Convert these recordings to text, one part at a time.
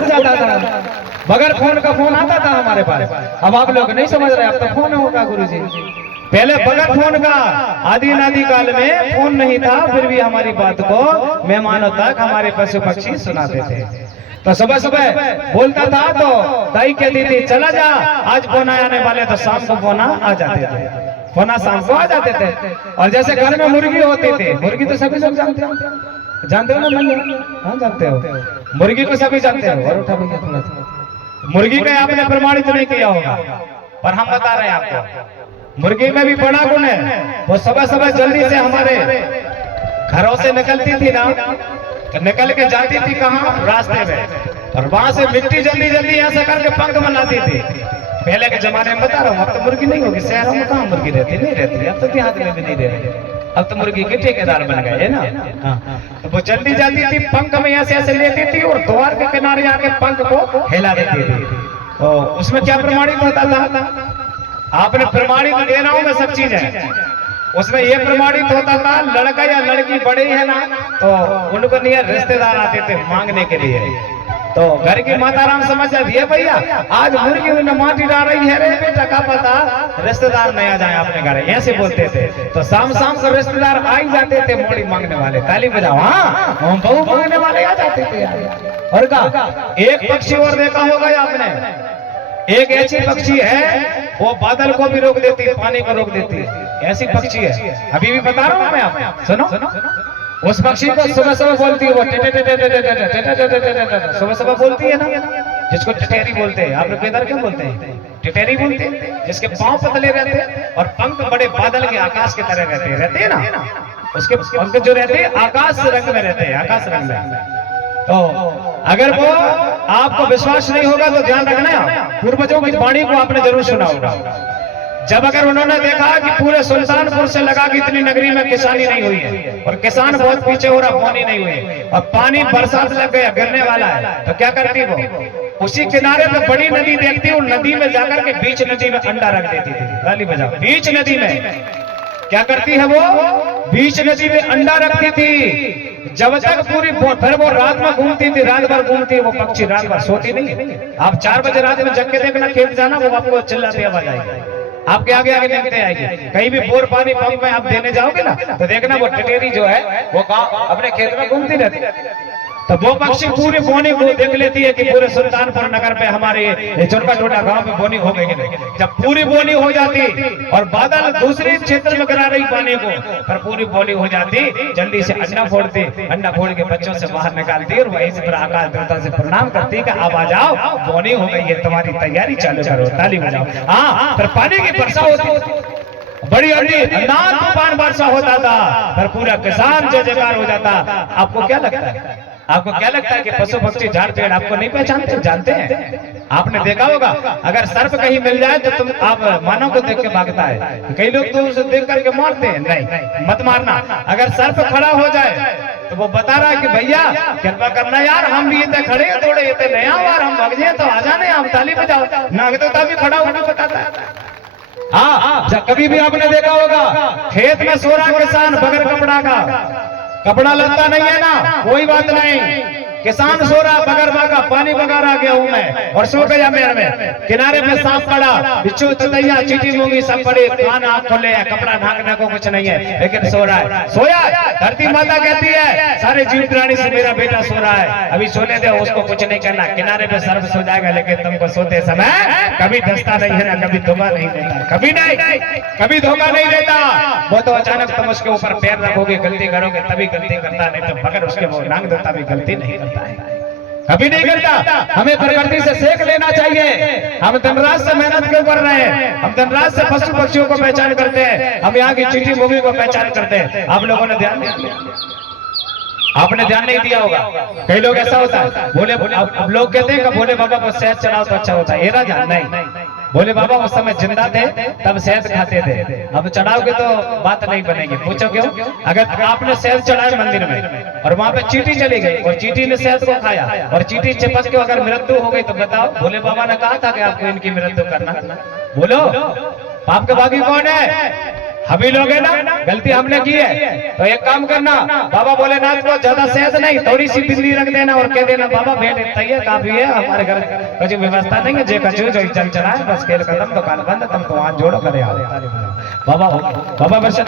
जाता था, बगैर फोन का फोन आता था हमारे पास। अब आप लोग नहीं समझ रहे, अब तो फोन होगा गुरुजी। पहले बगैर फोन का आदि नादि काल में फोन नहीं था, फिर भी हमारी बात को मेहमानों तक हमारे पशु पक्षी सुनाते थे। तो सुबह सुबह बोलता था तो दाई कहती थी चला जा, आज पोना आने वाले, तो शाम को पोना आ जाते थे, पोना शाम को आ जाते थे। और जैसे घर में मुर्गी होती थी, मुर्गी तो सभी लोग जानते हो, जानते हो ना मैया? हाँ जानते हो, मुर्गी को सभी जानते हो। और उठा भैया थोड़ा सा, मुर्गी का आपने प्रमाणित नहीं किया होगा, पर हम बता रहे हैं आपको, मुर्गी में भी बड़ा गुण है। वो सुबह सुबह जल्दी से हमारे घरों से निकलती थी ना, तो निकल के जाती थी कहाँ? रास्ते में, और वहां से मिट्टी जल्दी जल्दी ऐसा करके पंख बनाती थी। पहले के जमाने में बता रहा हूँ, अब तो मुर्गी नहीं होगी, शहरों में कहाँ मुर्गी रहती, नहीं रहती, अब तो देहात में भी नहीं रहे, अब तो मुर्गी के ठेकेदार बन गए है ना। हाँ। तो वो जल्दी जाती थी, पंख में ऐसे ऐसे लेती थी और द्वार के किनारे आके पंख को हिला देती थी। तो उसमें क्या प्रमाणित होता था? आपने प्रमाणित दे रहा हूं मैं, सब चीज है उसमें। ये प्रमाणित होता था लड़का या लड़की बड़े है ना, तो उनको नहीं रिश्तेदार आते थे मांगने के लिए। तो घर की माता राम समझ जाती है, भैया आज मुर्गी में माटी डाल रही है रे बेटा, का पता रिश्तेदार नहीं आ जाए अपने घर, ऐसे बोलते थे। तो शाम शाम को रिश्तेदार आ ही जाते थे, मोड़ी मांगने वाले, ताली बजाओ, हाँ हम बहू मांगने वाले आ जाते थे। और का एक पक्षी और देखा होगा आपने, एक ऐसी पक्षी है वो बादल को भी रोक देती है, पानी को रोक देती है, ऐसी पक्षी है। अभी भी बता रहा हूँ मैं आपको, सुनो। उस पक्षी को सुबह सुबह बोलती है वो सुबह सुबह बोलती है ना, जिसको टिटेरी बोलते हैं। आप लोग किधर क्या बोलते हैं? टिटेरी बोलते हैं। जिसके पांव पतले रहते हैं और पंख बड़े बादल के आकाश की तरह रहते हैं ना, उसके पंख जो रहते हैं आकाश रंग में रहते हैं, आकाश रंग में। तो अगर वो आपको विश्वास नहीं होगा तो ध्यान रखना, पूर्वजों की वाणी को आपने जरूर सुना होगा। जब अगर उन्होंने देखा कि पूरे सुल्तानपुर से लगा कि इतनी नगरी में किसानी नहीं हुई है और किसान बहुत पीछे हो रहा, पानी नहीं हुई और पानी बरसात लग गया, गिरने वाला है, तो क्या करती वो? उसी किनारे पे बड़ी नदी देखती, और नदी में जाकर के बीच नदी में अंडा रख देती थी। ताली बजाओ। बीच नदी में क्या करती है वो? बीच नदी में अंडा रखती थी। जब तक पूरी, फिर वो रात में घूमती थी, रात भर घूमती, वो पक्षी रात भर सोती नहीं। आप 4 बजे रात में जग के देखना, खेत जाना, वो आपको चिल्लाती आवाज आएगी, आपके आगे आगे निकलते आएगी। कहीं भी बोर पानी पंप में आप देने जाओगे ना, तो देखना वो टिटेरी जो है वो अपने खेत में घूमती रहती है। तो वो पक्षी पूरी बोनी को देख लेती है कि पूरे सुल्तानपुर नगर पे हमारे चुरका टोटा गांव में बोनी हो गई। जब पूरी बोनी हो जाती और बादल दूसरे क्षेत्र में गिरा रही पानी को, पर पूरी बोनी हो जाती, जल्दी से अंडा फोड़ती, अंडा फोड़ के बच्चों से बाहर निकालती और वहीं से आकाश देवता से प्रणाम करती कि अब आ जाओ, बोनी हो गई है, तुम्हारी तैयारी चालू करो, ताली बजाओ। हाँ, फिर पानी की वर्षा होती, बड़ी अंधाधुंध तूफान वर्षा होता था, फिर पूरा किसान जय जयकार हो जाता। आपको क्या लगता है? आपको क्या लगता है कि पशु पक्षी झाड़ पेड़ आपको नहीं पहचानते? जानते हैं। आपने देखा होगा, अगर सर्प कहीं मिल जाए तो तुम आप मानव को देख के भागता है। कई लोग तो उसे देख करके मारते हैं, नहीं मत मारना। अगर सर्प खड़ा हो जाए तो वो बता रहा है कि भैया कृपा करना यार, हम भी इतने खड़े हैं, थोड़े इतने नया बार हम भाग जाए तो आ जाने, हम ताली बजाओ। नागदेवता भी खड़ा होना बताता है। हाँ, कभी भी आपने देखा होगा खेत में सो रहा किसान बगैर कपड़ा का, कपड़ा लगता नहीं है ना, कोई बात नहीं, किसान सो रहा बगैर बागा, पानी बगा रहा गया हूं मैं और सो गया मेरे में, किनारे में सांप पड़ा, बिच्छू चतैया चीटी मूंगी सब पड़े, कान आंख खोले हैं, कपड़ा ढांकने को कुछ नहीं है, लेकिन सो रहा है। सोया, धरती माता कहती है सारे जीव प्राणी से मेरा बेटा सो रहा है, अभी सोने दे, उसको कुछ नहीं करना। किनारे पे सर्प सो जाएगा, लेकिन तुमको सोते समय कभी दस्ता नहीं है ना, कभी धोखा नहीं देता, कभी नहीं, कभी धोखा नहीं देता। वो तो अचानक तुम उसके ऊपर पैर रखोगे, गलती करोगे तभी गलती करता, नहीं तो बगैर उसके वो नांग देता भी गलती नहीं करता है, कभी नहीं करता। हमें प्रकृति से सीख लेना चाहिए। हम दिन रात से मेहनत क्यों कर रहे हैं? हम दिन रात से पशु पक्षियों को पहचान करते हैं, हम यहाँ की चींटी मुर्गी को पहचान करते हैं। आप लोगों ने ध्यान नहीं दिया, आपने ध्यान नहीं दिया होगा। कई लोग ऐसा होता है, भोले अब लोग कहते हैं कि भोले बाबा को शहद चढ़ाओ तो अच्छा होता है। ये राजा नहीं, भोले बाबा उस समय जिंदा थे तब शहद खाते थे, अब चढ़ाओगे तो बात नहीं बनेगी। पूछो क्यों? अगर आपने शहद चढ़ाया मंदिर में और वहां पे चींटी चली गई और चींटी ने शहद को खाया और चींटी चिपक के अगर मृत्यु हो गई, तो बताओ भोले बाबा ने कहा था कि आपको इनकी मृत्यु करना? बोलो, पाप के बागी कौन है? हम ही लोग है ना, गलती हमने की है। तो एक काम करना, बाबा भोलेनाथ को ज्यादा शहद नहीं, थोड़ी सी बिल्ली रख देना और कह देना बाबा भेंट इतना ही है, काफी है, हमारे घर कुछ व्यवस्था नहीं है, जे कचू जो चल चला है, बस खेल खत्म, दुकान बंद, तुम तो हाथ जोड़ो करे आओ। बाबा बाबा वर्षन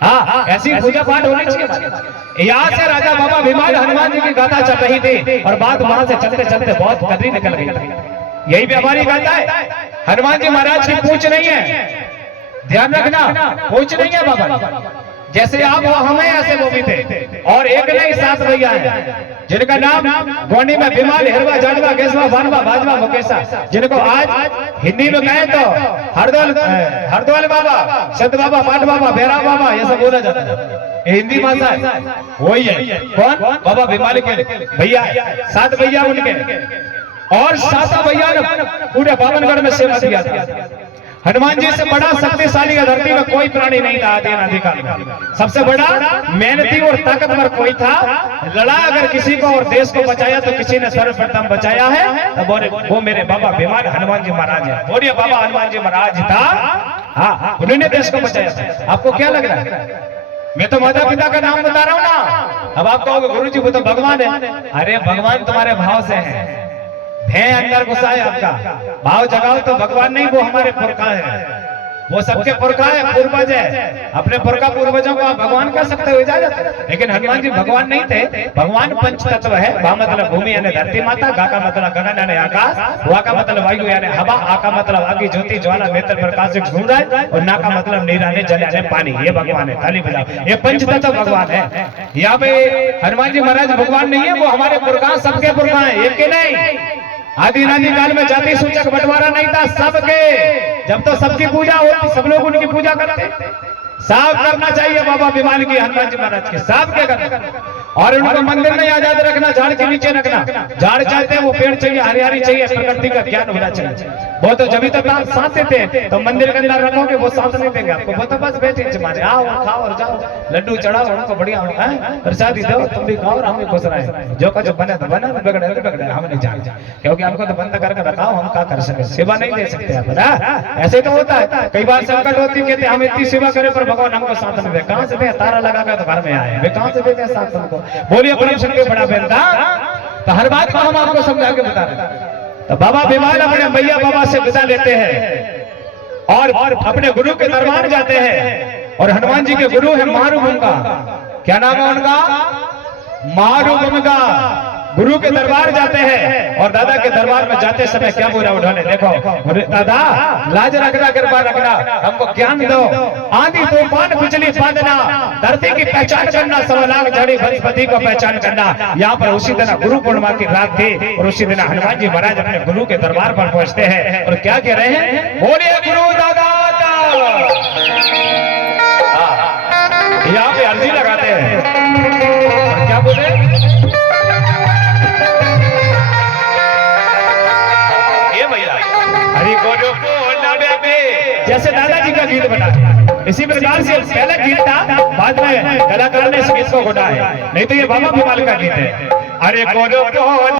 हाँ, ऐसी पूजा पाठ होनी चाहिए। यहाँ से राजा बाबा भीमाल हनुमान जी की गाथा चल रही थी और बात वहां से चलते चलते बहुत कदरी निकल गई थी। यही भी हमारी गाथा है। हनुमान जी महाराज की पूछ नहीं है, ध्यान रखना, पूछ नहीं है बाबा। जैसे आप हो हमें, ऐसे वो भी थे। और एक नहीं 7 भैया हैं जिनका नाम गोंडी में भीमाल, हिरवा, जाडवा, केसवा, भानवा, भाजवा, मुकेशा, जिनको आज हिंदी में कहें तो हरदौल बाबा, संत बाबा, पाठ बाबा, भैरव बाबा, ये सब बोला जाता है। हिंदी भाषा है, वही है। कौन? बाबा भीमाल के भैया, 7 भैया उनके। और 7 भैया ने पूरे बावनगढ़ में सेवा दिया था। हनुमान जी से बड़ा शक्तिशाली धरती में कोई प्राणी नहीं था आदि अनादि काल में। सबसे बड़ा मेहनती और ताकतवर कोई था। लड़ा अगर किसी को और देश को बचाया तो किसी ने सर्वप्रथम बचाया है, तो वो मेरे बाबा भीमाल हनुमान जी महाराज है। बोलिए बाबा हनुमान जी महाराज था, हाँ, उन्होंने देश को बचाया था। आपको क्या लग रहा है? मैं तो माता पिता का नाम बता रहा हूँ ना। अब आप कहोगे गुरु जी वो तो भगवान है। अरे भगवान तुम्हारे भाव से है अंदर घुसा है आपका। भाव जगाओ तो भगवान नहीं, वो हमारे पुरखा है, वो सबके पुरखा है, पूर्वज है। अपने पुरखा पूर्वजों को आप भगवान कह सकते हो, इजाजत है। लेकिन हनुमान जी भगवान नहीं थे। भगवान पंच तत्व है। भा मतलब भूमि यानी धरती माता, गा का मतलब गगन यानी आकाश, वा का मतलब वायु यानी हवा, आ का मतलब अग्नि, ज्योति, ज्वाला, नेत्र, प्रकाश, सूरज, और ना का मतलब नीर यानी जल यानी पानी। ये भगवान है, ताली बजाओ। ये पंच तत्व भगवान है। यहाँ पे हनुमान जी महाराज भगवान नहीं है, वो हमारे पुरखा, सबके पुरखा है, एक के नहीं। आदि अनादि काल में जाति सूचक बंटवारा नहीं था, सबके। जब तो सबकी पूजा होती, सब लोग उनकी पूजा करते। साफ करना चाहिए बाबा भीमाल की, हनुमान जी महाराज के, साफ के करना। और उनको मंदिर में आजाद रखना, झाड़ के नीचे रखना। झाड़ चाहते हैं वो पेड़ चाहिए, हरियाली चाहिए, प्रकृति का ज्ञान होना चाहिए। वो तो जब तक आप साथ देते हैं तो मंदिर के अंदर रखोगे, वो साथ नहीं देंगे आपको। वो तो बस बैठे मारे, आओ खाओ और जाओ, लड्डू चढ़ाओ उनको, बढ़िया प्रसादी दो, तुम भी खाओ और हम भी खुश रहे। जो कुछ बने तो बने, बिगड़े तो बिगड़े, हम नहीं जान, क्योंकि हमको तो बंद करके रखाओ, हम क्या कर सके, सेवा नहीं दे सकते आप। ऐसे तो होता है, कई बार संकट होती, कहते हम इतनी सेवा करें पर भगवान हमको साथ नहीं दे। कहां से दे? तारा लगा कर तो घर में आए, वे कहां से देते हैं साथ हमको? बोलिए परम शक्ति बड़ा बेलदा। तो हर बात को हम आपको समझा के बता रहे हैं। तो बाबा भीमाल अपने भैया बाबा से विदा लेते हैं और अपने गुरु के दरबार जाते हैं। और हनुमान जी के गुरु है मारूगंगा। क्या नाम है उनका? मारूगंगा। गुरु के दरबार जाते हैं और दादा के दरबार में जाते समय क्या बोला उन्होंने? देखो दादा, लाज रखना, कृपा रखना, हमको ज्ञान दो। आंधी तूफान बिजली बांधना, धरती की पहचान करना, 100 लाख झाड़ी वनस्पति को पहचान करना। यहाँ पर उसी दिन गुरु पूर्णिमा की रात थी और उसी दिन हनुमान जी महाराज अपने गुरु के दरबार पर पहुंचते हैं और क्या कह रहे हैं? बोलिए गुरु दादा। यहाँ पे अर्जी लगाते हैं और क्या बोले? जैसे दादाजी का गीत बना, इसी प्रकार से पहला गीत था, बाद में कलाकार ने इस गीत को गाया है। नहीं तो ये बाबा भीमाल का गीत है। अरे